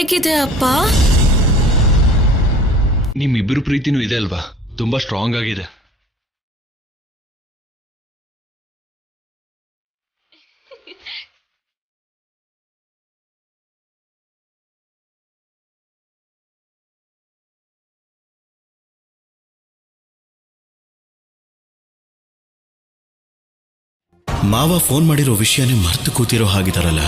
ಹೇಗಿದೆ ಅಪ್ಪ? ನಿಮ್ಮಿಬ್ಬರು ಪ್ರೀತಿನೂ ಇದೆ ಅಲ್ವಾ, ತುಂಬಾ ಸ್ಟ್ರಾಂಗ್ ಆಗಿದೆ. ಮಾವ ಫೋನ್ ಮಾಡಿರೋ ವಿಷಯನೇ ಮರ್ತು ಕೂತಿರೋ ಹಾಗಿದಾರಲ್ಲ.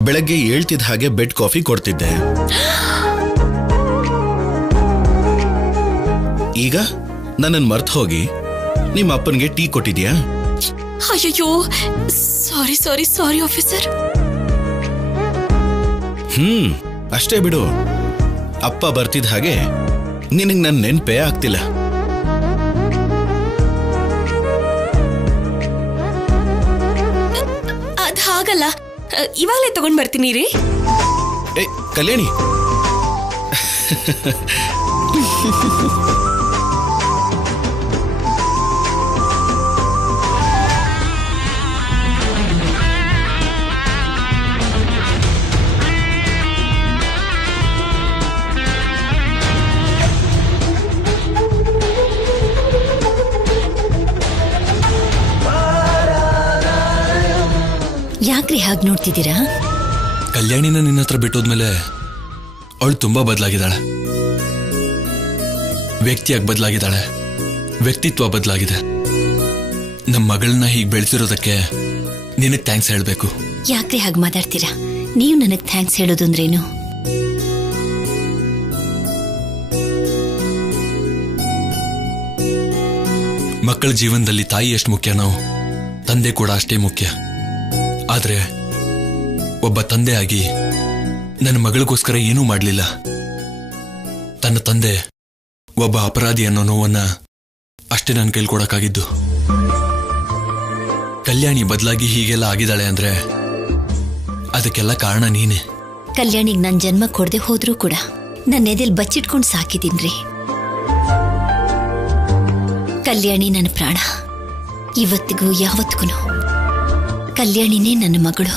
ಬೆಳಗ್ಗೆ ಹೇಳ್ತಿದ್ದ ಹಾಗೆ ಬೆಡ್ ಕಾಫಿ ಕೊಡ್ತಿದ್ದೆ. ಈಗ ನನ್ನನ್ನು ಮರ್ತು ಹೋಗಿ ನಿಮ್ಮ ಅಪ್ಪನಿಗೆ ಟೀ ಕೊಟ್ಟಿದ್ಯಾ? ಅಯ್ಯೋ, ಸಾರಿ ಸಾರಿ ಸಾರಿ ಆಫೀಸರ್. ಅಷ್ಟೇ ಬಿಡು. ಅಪ್ಪ ಬರ್ತಿದ್ದ ಹಾಗೆ ನಿನಗೆ ನನ್ನ ನೆನ್ಪೇ ಆಗ್ತಿಲ್ಲ. ಅದ್ ಹಾಗಲ್ಲ, ಇವಾಗಲೇ ತಗೊಂಡ್ ಬರ್ತೀನಿ ರೀ. ಏ ಕಲ್ಯಾಣಿ, ಯಾಕ್ರಿ ಹಾಗೆ ನೋಡ್ತಿದ್ದೀರಾ? ಕಲ್ಯಾಣಿನ ನಿನ್ನ ಹತ್ರ ಬಿಟ್ಟೋದ್ಮೇಲೆ ಅವಳು ತುಂಬಾ ಬದಲಾಗಿದ್ದಾಳೆ. ವ್ಯಕ್ತಿಯಾಗಿ ಬದಲಾಗಿದ್ದಾಳೆ, ವ್ಯಕ್ತಿತ್ವ ಬದಲಾಗಿದೆ. ನಮ್ಮ ಮಗಳನ್ನ ಹೀಗೆ ಬೆಳೆಸಿರೋದಕ್ಕೆ ನಿನಗೆ ಥ್ಯಾಂಕ್ಸ್ ಹೇಳಬೇಕು. ಯಾಕ್ರಿ ಹಾಗೆ ಮಾತಾಡ್ತೀರಾ? ನೀವು ನನಗೆ ಥ್ಯಾಂಕ್ಸ್ ಹೇಳೋದು ಅಂದ್ರೇನು? ಮಕ್ಕಳ ಜೀವನದಲ್ಲಿ ತಾಯಿ ಎಷ್ಟು ಮುಖ್ಯನೋ ತಂದೆ ಕೂಡ ಅಷ್ಟೇ ಮುಖ್ಯ. ಆದ್ರೆ ಒಬ್ಬ ತಂದೆಯಾಗಿ ನನ್ನ ಮಗಳಿಗೋಸ್ಕರ ಏನೂ ಮಾಡಲಿಲ್ಲ. ತನ್ನ ತಂದೆ ಒಬ್ಬ ಅಪರಾಧಿ ಅನ್ನೋ ನೋವನ್ನ ಅಷ್ಟೇ ನಾನು ಕೇಳ್ಕೊಡಕ್ಕಾಗಿದ್ದು. ಕಲ್ಯಾಣಿ ಬದಲಾಗಿ ಹೀಗೆಲ್ಲ ಆಗಿದ್ದಾಳೆ ಅಂದ್ರೆ ಅದಕ್ಕೆಲ್ಲ ಕಾರಣ ನೀನೆ. ಕಲ್ಯಾಣಿಗೆ ನನ್ನ ಜನ್ಮ ಕೊಡದೆ ಹೋದ್ರೂ ಕೂಡ ನನ್ನ ಎದೆಲ್ ಬಚ್ಚಿಟ್ಕೊಂಡು ಸಾಕಿದೀನ್ರಿ. ಕಲ್ಯಾಣಿ ನನ್ನ ಪ್ರಾಣ, ಇವತ್ತಿಗೂ ಯಾವತ್ತಿಗೂ. ಕಲ್ಯಾಣಿನೇ ನನ್ನ ಮಗಳು.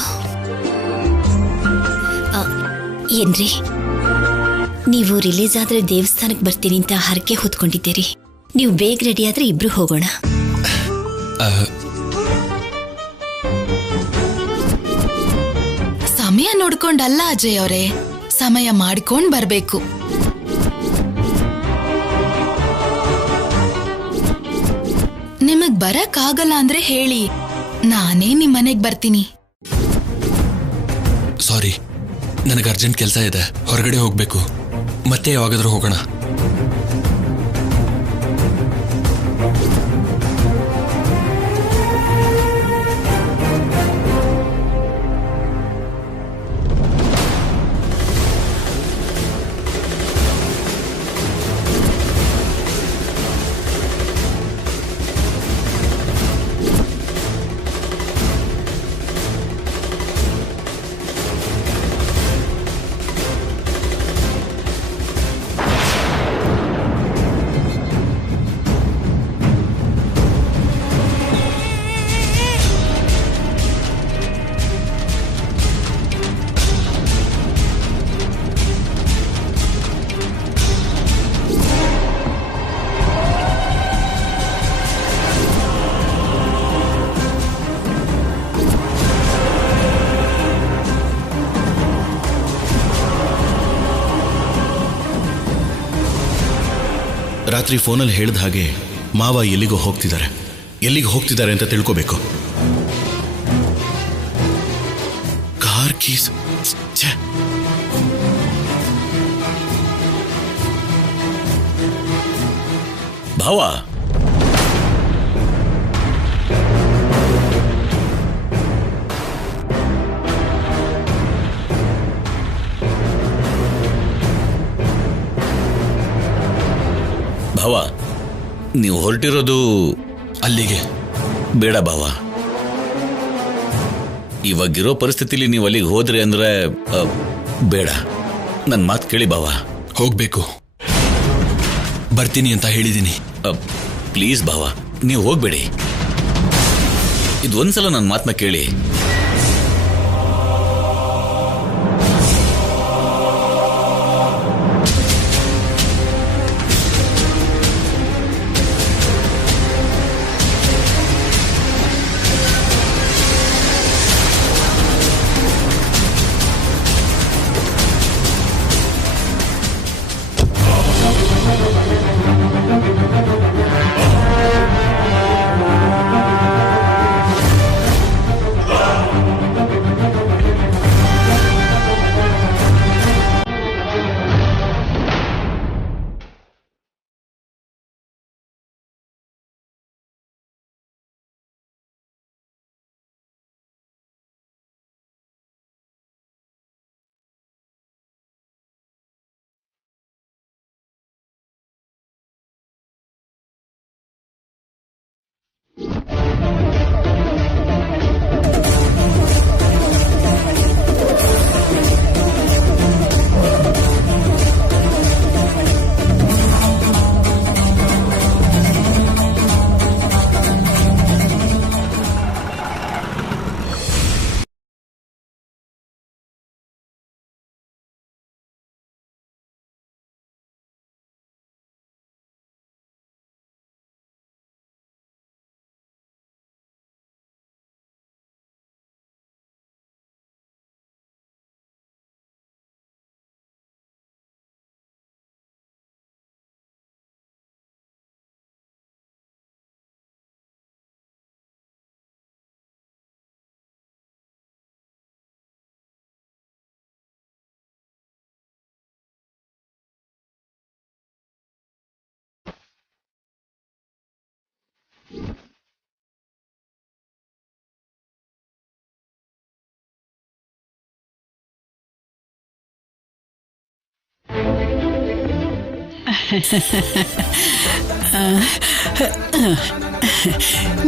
ಏನ್ರಿ, ನೀವು ರಿಲೀಸ್ ಆದ್ರೆ ದೇವಸ್ಥಾನಕ್ಕೆ ಬರ್ತೀನಿ ಅಂತ ಹರಕೆ ಹೊತ್ಕೊಂಡಿದ್ದೀರಿ. ನೀವು ಬೇಗ ರೆಡಿ ಆದ್ರೆ ಇಬ್ರು ಹೋಗೋಣ. ಸಮಯ ನೋಡ್ಕೊಂಡಲ್ಲ ಅಜಯ್ ಅವರೇ, ಸಮಯ ಮಾಡ್ಕೊಂಡ್ ಬರ್ಬೇಕು. ನಿಮಗ್ ಬರಕ್ ಆಗಲ್ಲ ಅಂದ್ರೆ ಹೇಳಿ, ನಾನೇ ನಿಮ್ ಮನೆಗ್ ಬರ್ತೀನಿ. ಸಾರಿ, ನನಗೆ ಅರ್ಜೆಂಟ್ ಕೆಲಸ ಇದೆ, ಹೊರಗಡೆ ಹೋಗ್ಬೇಕು. ಮತ್ತೆ ಯಾವಾಗಾದ್ರೂ ಹೋಗೋಣ. ರಾತ್ರಿ ಫೋನಲ್ಲಿ ಹೇಳಿದ ಹಾಗೆ ಮಾವ ಎಲ್ಲಿಗೆ ಹೋಗ್ತಿದ್ದಾರೆ ಅಂತ ತಿಳ್ಕೋಬೇಕು. ಕಾರ್ ಕೀಸ್ ಭಾವ, ಭಾವ, ನೀವು ಹೊರಟಿರೋದು ಅಲ್ಲಿಗೆ? ಬೇಡ ಭಾವ, ಇವಾಗಿರೋ ಪರಿಸ್ಥಿತಿಲಿ ನೀವು ಅಲ್ಲಿಗೆ ಹೋದ್ರಿ ಅಂದ್ರೆ ಬೇಡ. ನನ್ನ ಮಾತು ಕೇಳಿ ಬಾವ. ಹೋಗ್ಬೇಕು, ಬರ್ತೀನಿ ಅಂತ ಹೇಳಿದ್ದೀನಿ. ಪ್ಲೀಸ್ ಬಾವ, ನೀವು ಹೋಗ್ಬೇಡಿ. ಇದು ಒಂದ್ಸಲ ನನ್ನ ಮಾತನ್ನ ಕೇಳಿ.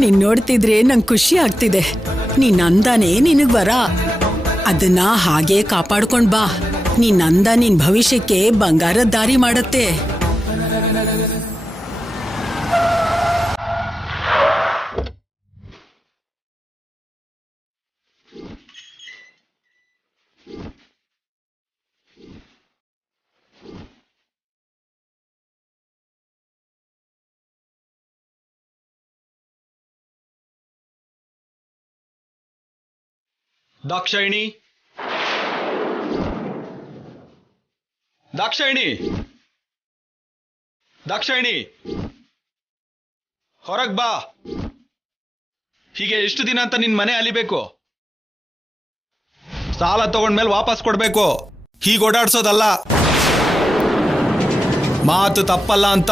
ನೀನ್ ನೋಡ್ತಿದ್ರೆ ನಂಗೆ ಖುಷಿ ಆಗ್ತಿದೆ. ನೀನ್ ಅಂದಾನೆ ನಿನಗ್ ವರ, ಅದನ್ನ ಹಾಗೆ ಕಾಪಾಡ್ಕೊಂಡ್ ಬಾ. ನೀನ್ ಅಂದ ನಿನ್ ಭವಿಷ್ಯಕ್ಕೆ ಬಂಗಾರದ ದಾರಿ ಮಾಡತ್ತೆ. ದಾಕ್ಷಾಯಿಣಿ, ದಾಕ್ಷಾಯಿಣಿ, ದಾಕ್ಷಾಯಿಣಿ, ಹೊರಗ್ ಬಾ. ಹೀಗೆ ಎಷ್ಟು ದಿನ ಅಂತ ನಿನ್ ಮನೆ ಅಲಿಬೇಕು? ಸಾಲ ತಗೊಂಡ್ಮೇಲೆ ವಾಪಸ್ ಕೊಡ್ಬೇಕು, ಹೀಗೆ ಓಡಾಡ್ಸೋದಲ್ಲ. ಮಾತು ತಪ್ಪಲ್ಲ ಅಂತ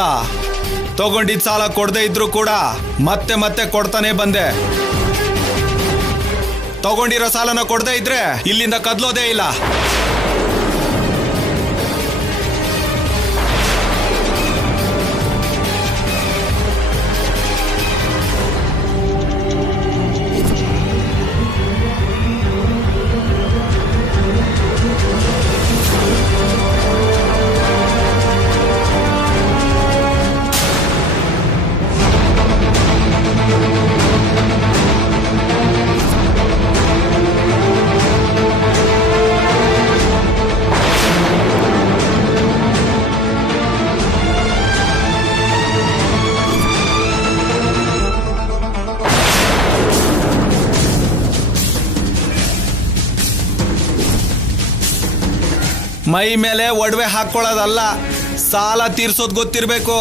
ತಗೊಂಡಿದ್ ಸಾಲ ಕೊಡದೇ ಇದ್ರು ಕೂಡ ಮತ್ತೆ ಮತ್ತೆ ಕೊಡ್ತಾನೆ ಬಂದೆ. ತಗೊಂಡಿರೋ ಸಾಲನ ಕೊಡದೇ ಇದ್ರೆ ಇಲ್ಲಿಂದ ಕದ್ಲೋದೇ ಇಲ್ಲ. ಮೈ ಮೇಲೆ ಒಡವೆ ಹಾಕೊಳ್ಳೋದಲ್ಲ, ಸಾಲ ತೀರ್ಸೋದ್ ಗೊತ್ತಿರ್ಬೇಕು.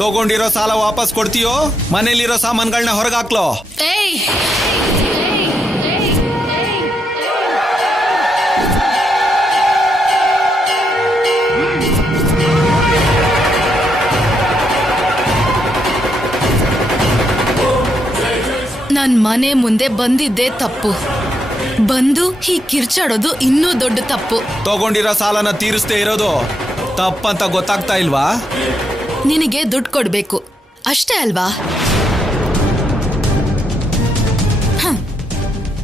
ತಗೊಂಡಿರೋ ಸಾಲ ವಾಪಸ್ ಕೊಡ್ತೀಯೋ ಮನೇಲಿರೋ ಸಾಮಾನುಗಳನ್ನ ಹೊರಗಾಕ್ಲೋ? ನನ್ ಮನೆ ಮುಂದೆ ಬಂದಿದ್ದೇ ತಪ್ಪು, ಬಂದು ಹೀಗೆ ಕಿರ್ಚಾಡೋದು ಇನ್ನೂ ದೊಡ್ಡ ತಪ್ಪು. ತಗೊಂಡಿರೋ ಸಾಲನ ತೀರಿಸದೇ ಇರೋದು ತಪ್ಪಂತ ಗೊತ್ತಾಗ್ತಾ ಇಲ್ವಾ? ನಿನಗೆ ದುಡ್ಡು ಕೊಡ್ಬೇಕು ಅಷ್ಟೇ ಅಲ್ವಾ?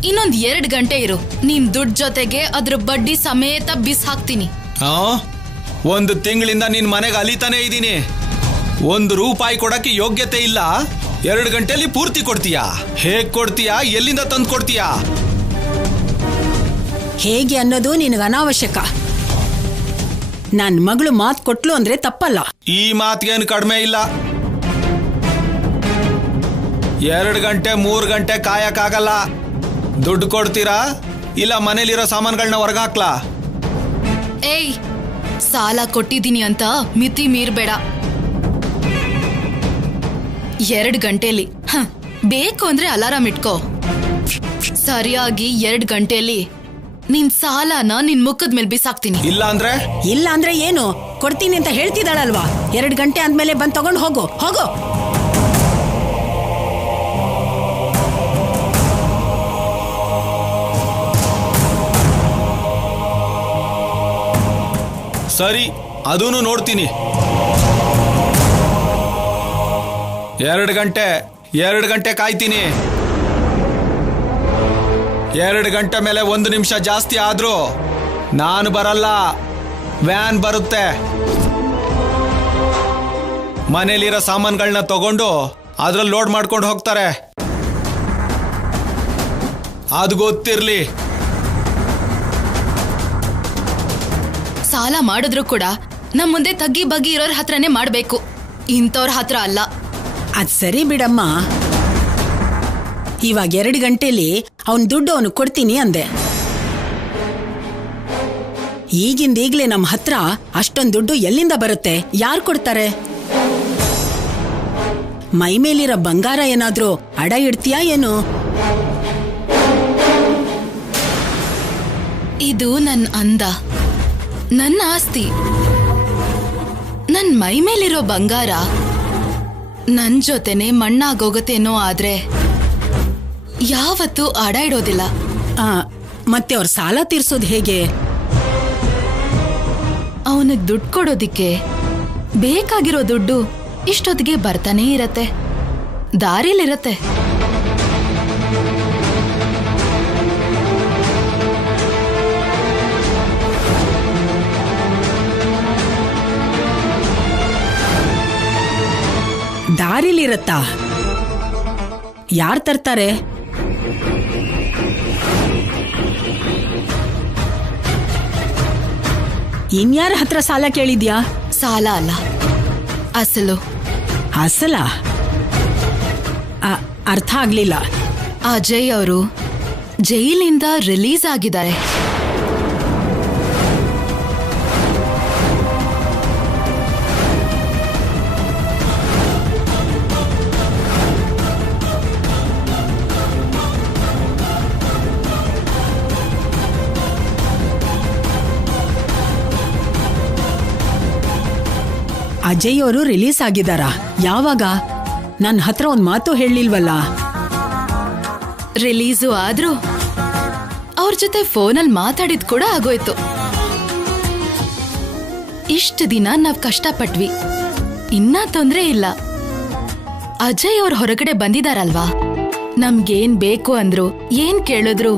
ಇನ್ನೊಂದ್ 2 ಗಂಟೆ ಇರು. ನಿನ್ ದುಡ್ಡು ಜೊತೆಗೆ ಅದ್ರ ಬಡ್ಡಿ ಸಮೇತ ಬಿಸ್ ಹಾಕ್ತೀನಿ. 1 ತಿಂಗಳಿಂದ ನಿನ್ ಮನೆಗೆ ಅಲಿತಾನೆ ಇದ್ದೀನಿ. 1 ರೂಪಾಯಿ ಕೊಡಕ್ಕೆ ಯೋಗ್ಯತೆ ಇಲ್ಲ. 2 ಗಂಟೆಲಿ ಪೂರ್ತಿ ಕೊಡ್ತೀಯಾ? ಹೇಗ್ ಕೊಡ್ತೀಯಾ? ಎಲ್ಲಿಂದ ತಂದು ಕೊಡ್ತೀಯಾ? ಹೇಗೆ ಅನ್ನೋದು ನಿನಗೆ ಅನಾವಶ್ಯಕ. ನನ್ ಮಗಳು ಮಾತು ಕೊಟ್ಲು ಅಂದ್ರೆ ತಪ್ಪಲ್ಲ. ಈ ಮಾತಿಗೇನು ಕಡಿಮೆ ಇಲ್ಲ. 2 ಗಂಟೆ 3 ಗಂಟೆ ಕಾಯಕ್ಕಾಗಲ್ಲ. ದುಡ್ಡು ಕೊಡ್ತೀರಾ ಇಲ್ಲ ಮನೇಲಿರೋ ಸಾಮಾನುಗಳನ್ನ ಹೊರಗಾಕ್ಲಾ? ಏಯ್, ಸಾಲ ಕೊಟ್ಟಿದ್ದೀನಿ ಅಂತ ಮಿತಿ ಮೀರ್ಬೇಡ. 2 ಗಂಟೆಲಿ ಬೇಕು ಅಂದ್ರೆ ಅಲಾರಾಮ್ ಇಟ್ಕೋ. ಸರಿಯಾಗಿ 2 ಗಂಟೆಲಿ ನಿನ್ ಸಾಲನ ನಿನ್ ಮುಖದ ಮೇಲೆ ಬಿಸಾಕ್ತೀನಿ. ಇಲ್ಲ ಅಂದ್ರೆ ಏನು? ಕೊಡ್ತೀನಿ ಅಂತ ಹೇಳ್ತಿದ್ದಾಳಲ್ವಾ? 2 ಗಂಟೆ ಅಂದ್ಮೇಲೆ ಬಂದ್ ತಗೊಂಡು ಹೋಗೋ. ಸರಿ, ಅದೂನು ನೋಡ್ತೀನಿ. 2 ಗಂಟೆ ಕಾಯ್ತೀನಿ. 2 ಗಂಟೆ ಮೇಲೆ 1 ನಿಮಿಷ ಜಾಸ್ತಿ ಆದ್ರೂ ನಾನು ಬರಲ್ಲ. ವ್ಯಾನ್ ಬರುತ್ತೆ. ಮನೇಲಿರೋ ಸಾಮಾನುಗಳನ್ನ ತಗೊಂಡು ಅದ್ರಲ್ಲಿ ಲೋಡ್ ಮಾಡ್ಕೊಂಡು ಹೋಗ್ತಾರೆ. ಅದು ಗೊತ್ತಿರ್ಲಿ. ಸಾಲ ಮಾಡಿದ್ರು ಕೂಡ ನಮ್ ಮುಂದೆ ತಗ್ಗಿ ಬಗ್ಗಿ ಇರೋರ್ ಹತ್ರನೇ ಮಾಡ್ಬೇಕು, ಇಂಥವ್ರ ಹತ್ರ ಅಲ್ಲ. ಅದ್ ಸರಿ ಬಿಡಮ್ಮ. ಇವಾಗ 2 ಗಂಟೆಲಿ ಅವನ್ ದುಡ್ಡು ಅವನು ಕೊಡ್ತೀನಿ ಅಂದೆ. ಈಗಿಂದೀಗ್ಲೇ ನಮ್ಮ ಹತ್ರ ಅಷ್ಟೊಂದು ದುಡ್ಡು ಎಲ್ಲಿಂದ ಬರುತ್ತೆ? ಯಾರು ಕೊಡ್ತಾರೆ? ಮೈ ಮೇಲಿರೋ ಬಂಗಾರ ಏನಾದ್ರೂ ಅಡ ಇಡ್ತೀಯಾ ಏನು? ಇದು ನನ್ನ ಅಂದ, ನನ್ನ ಆಸ್ತಿ. ನನ್ ಮೈ ಮೇಲಿರೋ ಬಂಗಾರ ನನ್ ಜೊತೆನೆ ಮಣ್ಣಾಗೋಗತ್ತೇನೋ, ಆದ್ರೆ ಯಾವತ್ತೂ ಅಡ ಇಡೋದಿಲ್ಲ. ಮತ್ತೆ ಅವ್ರ ಸಾಲ ತೀರ್ಸೋದು ಹೇಗೆ? ಅವನಿಗೆ ದುಡ್ಡು ಕೊಡೋದಿಕ್ಕೆ ಬೇಕಾಗಿರೋ ದುಡ್ಡು ಇಷ್ಟೊತ್ತಿಗೆ ಬರ್ತಾನೇ ಇರತ್ತೆ, ದಾರಿಲಿರತ್ತೆ. ದಾರಿಲಿರತ್ತಾ? ಯಾರು ತರ್ತಾರೆ? ಇನ್ಯಾರ ಹತ್ರ ಸಾಲ ಕೇಳಿದ್ಯಾ? ಸಾಲ ಅಲ್ಲ, ಅಸಲು. ಅಸಲ? ಅರ್ಥ ಆಗ್ಲಿಲ್ಲ. ಅಜಯ್ ಅವರು ಜೈಲಿಂದ ರಿಲೀಸ್ ಆಗಿದ್ದಾರೆ. ಅಜಯ್ ಅವರು ರಿಲೀಸ್ ಆಗಿದ್ದಾರಾ? ಯಾವಾಗ? ನನ್ನ ಹತ್ರ ಒಂದ್ ಮಾತು ಹೇಳಿಲ್ವಲ್ಲ. ರಿಲೀಸು ಆದ್ರೂ ಅವ್ರ ಜೊತೆ ಫೋನಲ್ಲಿ ಮಾತಾಡಿದ್ ಕೂಡ ಆಗೋಯ್ತು. ಇಷ್ಟು ದಿನ ನಾವ್ ಕಷ್ಟಪಟ್ವಿ, ಇನ್ನ ತೊಂದ್ರೆ ಇಲ್ಲ. ಅಜಯ್ ಅವ್ರ ಹೊರಗಡೆ ಬಂದಿದಾರಲ್ವಾ, ನಮ್ಗೇನ್ ಬೇಕು ಅಂದ್ರು ಏನ್ ಕೇಳಿದ್ರು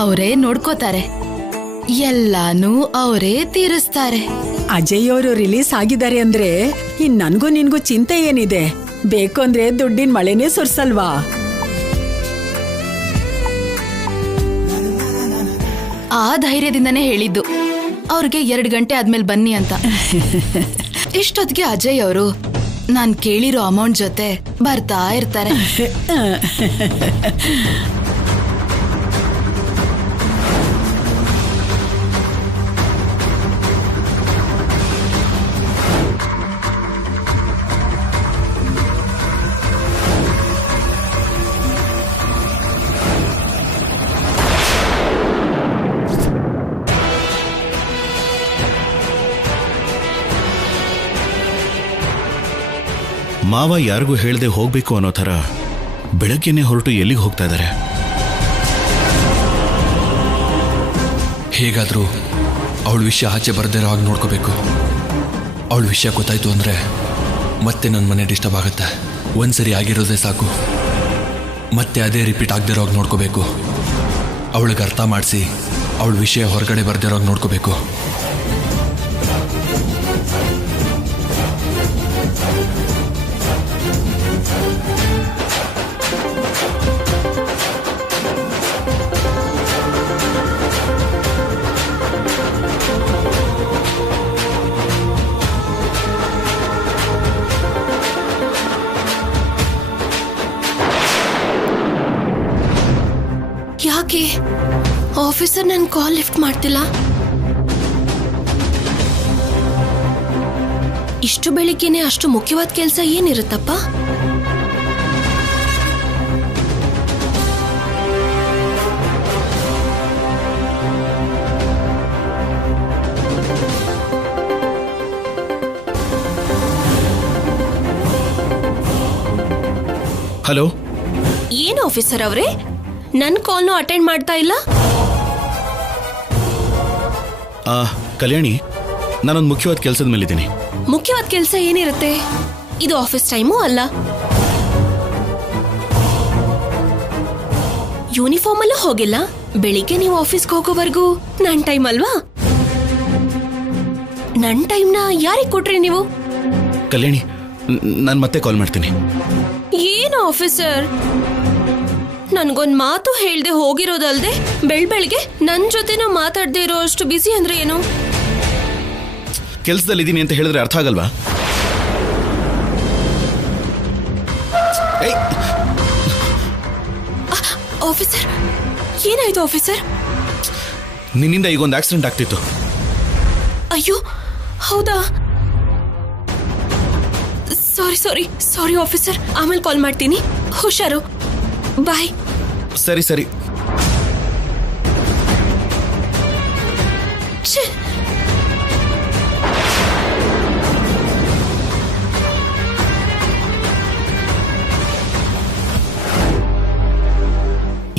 ಅವರೇ ನೋಡ್ಕೋತಾರೆ, ಎಲ್ಲಾನು ಅವರೇ ತೀರಿಸ್ತಾರೆ. ಅಜಯ್ ಅವರು ರಿಲೀಸ್ ಆಗಿದ್ದಾರೆ ಅಂದ್ರೆ ಇನ್ ನನ್ಗೂ ನಿನ್ಗೂ ಚಿಂತೆ ಏನಿದೆ? ಬೇಕು ಅಂದ್ರೆ ದುಡ್ಡಿನ ಮಳೆನೇ ಸುರ್ಸಲ್ವಾ? ಆ ಧೈರ್ಯದಿಂದನೇ ಹೇಳಿದ್ದು ಅವ್ರಿಗೆ 2 ಗಂಟೆ ಆದ್ಮೇಲೆ ಬನ್ನಿ ಅಂತ. ಇಷ್ಟೊತ್ತಿಗೆ ಅಜಯ್ ಅವರು ನಾನ್ ಕೇಳಿರೋ ಅಮೌಂಟ್ ಜೊತೆ ಬರ್ತಾ ಇರ್ತಾರೆ. ಮಾವ ಯಾರಿಗೂ ಹೇಳ್ದೆ ಹೋಗ್ಬೇಕು ಅನ್ನೋ ಥರ ಬೆಳಗ್ಗೆನೆ ಹೊರಟು ಎಲ್ಲಿಗೆ ಹೋಗ್ತಾ ಇದ್ದಾರೆ? ಹೇಗಾದ್ರೂ ಅವಳ ವಿಷಯ ಆಚೆ ಬರ್ದೇ ಇರೋ ಹಾಗೆ ನೋಡ್ಕೋಬೇಕು. ಅವಳ ವಿಷಯ ಗೊತ್ತಾಯ್ತು ಅಂದ್ರೆ ಮತ್ತೆ ನನ್ನ ಮನೆ ಡಿಸ್ಟರ್ಬ್ ಆಗುತ್ತೆ. ಒಂದ್ಸರಿ ಆಗಿರೋದೇ ಸಾಕು, ಮತ್ತೆ ಅದೇ ರಿಪೀಟ್ ಆಗದೆ ಇರೋ ಹಾಗೆ ನೋಡ್ಕೋಬೇಕು. ಅವಳಿಗೆ ಅರ್ಥ ಮಾಡಿಸಿ ಅವಳ ವಿಷಯ ಹೊರಗಡೆ ಬರ್ದಿರೋಂಗೆ ನೋಡ್ಕೋಬೇಕು. ಯಾಕೆ ಆಫೀಸರ್ ನನ್ನ ಕಾಲ್ ಲಿಫ್ಟ್ ಮಾಡ್ತಿಲ್ಲ? ಇಷ್ಟು ಬೆಳಿಗ್ಗೆನೆ ಅಷ್ಟು ಮುಖ್ಯವಾದ ಕೆಲಸ ಏನಿರುತ್ತಪ್ಪ? ಹಲೋ, ಏನು ಆಫೀಸರ್ ಅವರೇ, ನನ್ನ ಕಾಲ್ನು ಅಟೆಂಡ್ ಮಾಡ್ತಾ ಇಲ್ಲ? ಕಲ್ಯಾಣಿ, ನಾನೊಂದು ಮುಖ್ಯವಾದ ಕೆಲಸದ ಮೇಲಿದ್ದೀನಿ. ಮುಖ್ಯವಾದ ಕೆಲಸ ಏನಿರುತ್ತೆ? ಇದು ಆಫೀಸ್ ಟೈಮು ಅಲ್ಲ. ಯೂನಿಫಾರ್ಮ್ ಅಲ್ಲೂ ಹೋಗಿಲ್ಲ. ಬೆಳಿಗ್ಗೆ ನೀವು ಆಫೀಸ್ಗೆ ಹೋಗೋವರೆಗೂ ನನ್ನ ಟೈಮ್ ಅಲ್ವಾ? ನನ್ನ ಟೈಮ್ನ ಯಾರಿಗೆ ಕೊಟ್ರಿ ನೀವು? ಕಲ್ಯಾಣಿ, ನಾನು ಮತ್ತೆ ಕಾಲ್ ಮಾಡ್ತೀನಿ. ಏನು ಆಫೀಸರ್, ನನ್ಗೊಂದ್ ಮಾತು ಹೇಳ್ದೆ ಹೋಗಿರೋದಲ್ದೆ ಬೆಳ್ಬೆಳ್ಗೆ ನನ್ ಜೊತೆನೂ ಮಾತಾಡದೆ ಇರೋ ಅಷ್ಟು ಬಿಸಿ ಅಂದ್ರೆ ಏನು? ಕೆಲಸದಲ್ಲಿದ್ದೀನಿ ಅಂತ ಹೇಳಿದ್ರೆ ಅರ್ಥ ಆಗಲ್ವಾ? ಆಫೀಸರ್, ಏನಾಯ್ತು ಆಫೀಸರ್? ನಿನ್ನಿಂದ ಈಗೊಂದು ಆಕ್ಸಿಡೆಂಟ್ ಆಗ್ತಿತ್ತು. ಅಯ್ಯೋ, ಹೌದಾ? ಸಾರಿ ಸಾರಿ ಸಾರಿ ಆಫೀಸರ್, ಆಮೇಲೆ ಕಾಲ್ ಮಾಡ್ತೀನಿ. ಹುಷಾರು, ಬಾಯ್. ಸರಿ ಸರಿ.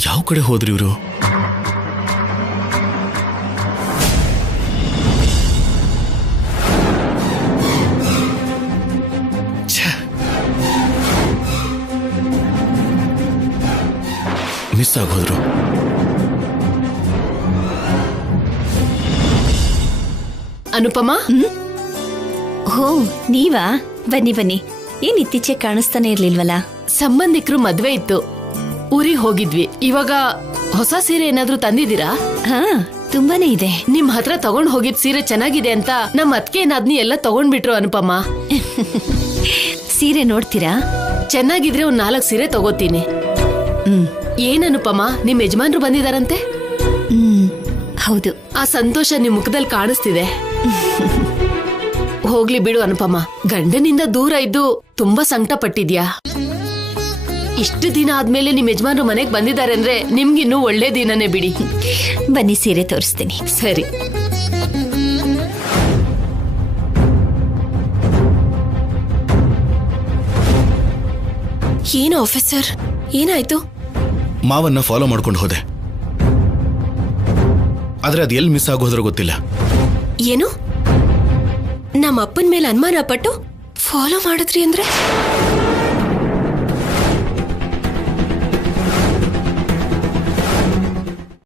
ಯಾವ ಕಡೆ ಹೋದ್ರಿ ಇವರು? ಮಿಸ್ ಆಗೋದ್ರು. ಅನುಪಮ, ಹೋ ನೀವಾ? ಬನ್ನಿ ಬನ್ನಿ. ಏನ್ ಇತ್ತೀಚೆಗೆ ಕಾಣಿಸ್ತಾನೆ ಇರ್ಲಿಲ್ವಲ್ಲ? ಸಂಬಂಧಿಕರು ಮದ್ವೆ ಇತ್ತು, ಊರಿಗೆ ಹೋಗಿದ್ವಿ. ಇವಾಗ ಹೊಸ ಸೀರೆ ಏನಾದ್ರೂ ತಂದಿದ್ದೀರಾ? ಹಾ, ತುಂಬಾನೇ ಇದೆ. ನಿಮ್ ಹತ್ರ ತಗೊಂಡ್ ಹೋಗಿದ್ ಸೀರೆ ಚೆನ್ನಾಗಿದೆ ಅಂತ ನಮ್ ಅದ್ಕೆ ನಾದ್ನಿ ಎಲ್ಲ ತಗೊಂಡ್ಬಿಟ್ರು. ಅನುಪಮ, ಸೀರೆ ನೋಡ್ತೀರಾ? ಚೆನ್ನಾಗಿದ್ರೆ ಒಂದ್ 4 ಸೀರೆ ತಗೋತೀನಿ. ಏನ್ ಅನುಪಮ, ನಿಮ್ ಯಜಮಾನ್ರು ಬಂದಿದಾರಂತೆ? ಹೌದು. ಆ ಸಂತೋಷ ನಿಮ್ ಮುಖದಲ್ಲಿ ಕಾಣಿಸ್ತಿದೆ. ಹೋಗ್ಲಿ ಬಿಡು ಅನುಪಮ, ಗಂಡನಿಂದ ದೂರ ಇದ್ದು ತುಂಬಾ ಸಂಕಟ ಪಟ್ಟಿದ್ಯಾ? ಇಷ್ಟು ದಿನ ಆದ್ಮೇಲೆ ನಿಮ್ ಯಜಮಾನ್ರು ಮನೆಗ್ ಬಂದಿದ್ದಾರೆ ಅಂದ್ರೆ ನಿಮ್ಗಿನ್ನೂ ಒಳ್ಳೆ ದಿನನೇ ಬಿಡಿ. ಬನ್ನಿ, ಸೀರೆ ತೋರಿಸ್ತೀನಿ. ಸರಿ. ಏನು ಆಫೀಸರ್, ಏನಾಯ್ತು? ಮಾವನ್ನ ಫಾಲೋ ಮಾಡ್ಕೊಂಡು ಹೋದೆ, ಆದ್ರೆ ಅದು ಎಲ್ಲಿ ಮಿಸ್ ಆಗೋದ್ರ ಗೊತ್ತಿಲ್ಲ. ಏನು, ನಮ್ಮ ಅಪ್ಪನ ಮೇಲೆ ಅನುಮಾನ ಪಟ್ಟು ಫಾಲೋ ಮಾಡಿದ್ರಿ ಅಂದ್ರೆ?